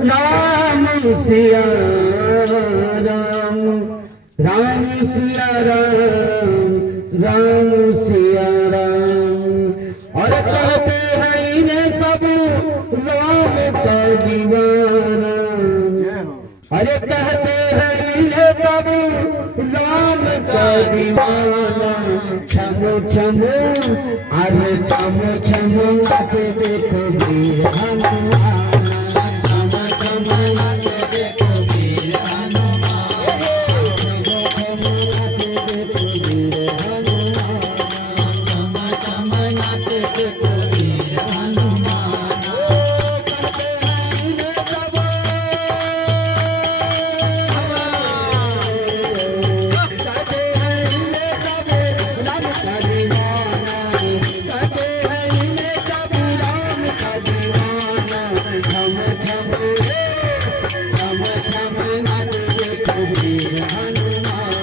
राम सिया राम राम सिया राम राम सिया राम। और कहते हैं इन्हें सब राम का दीवाना। अरे कहते हैं इन्हें सब राम का दीवाना। छमो छमो, अरे छमो छमो देखो हनुमान ಕಾಣುವ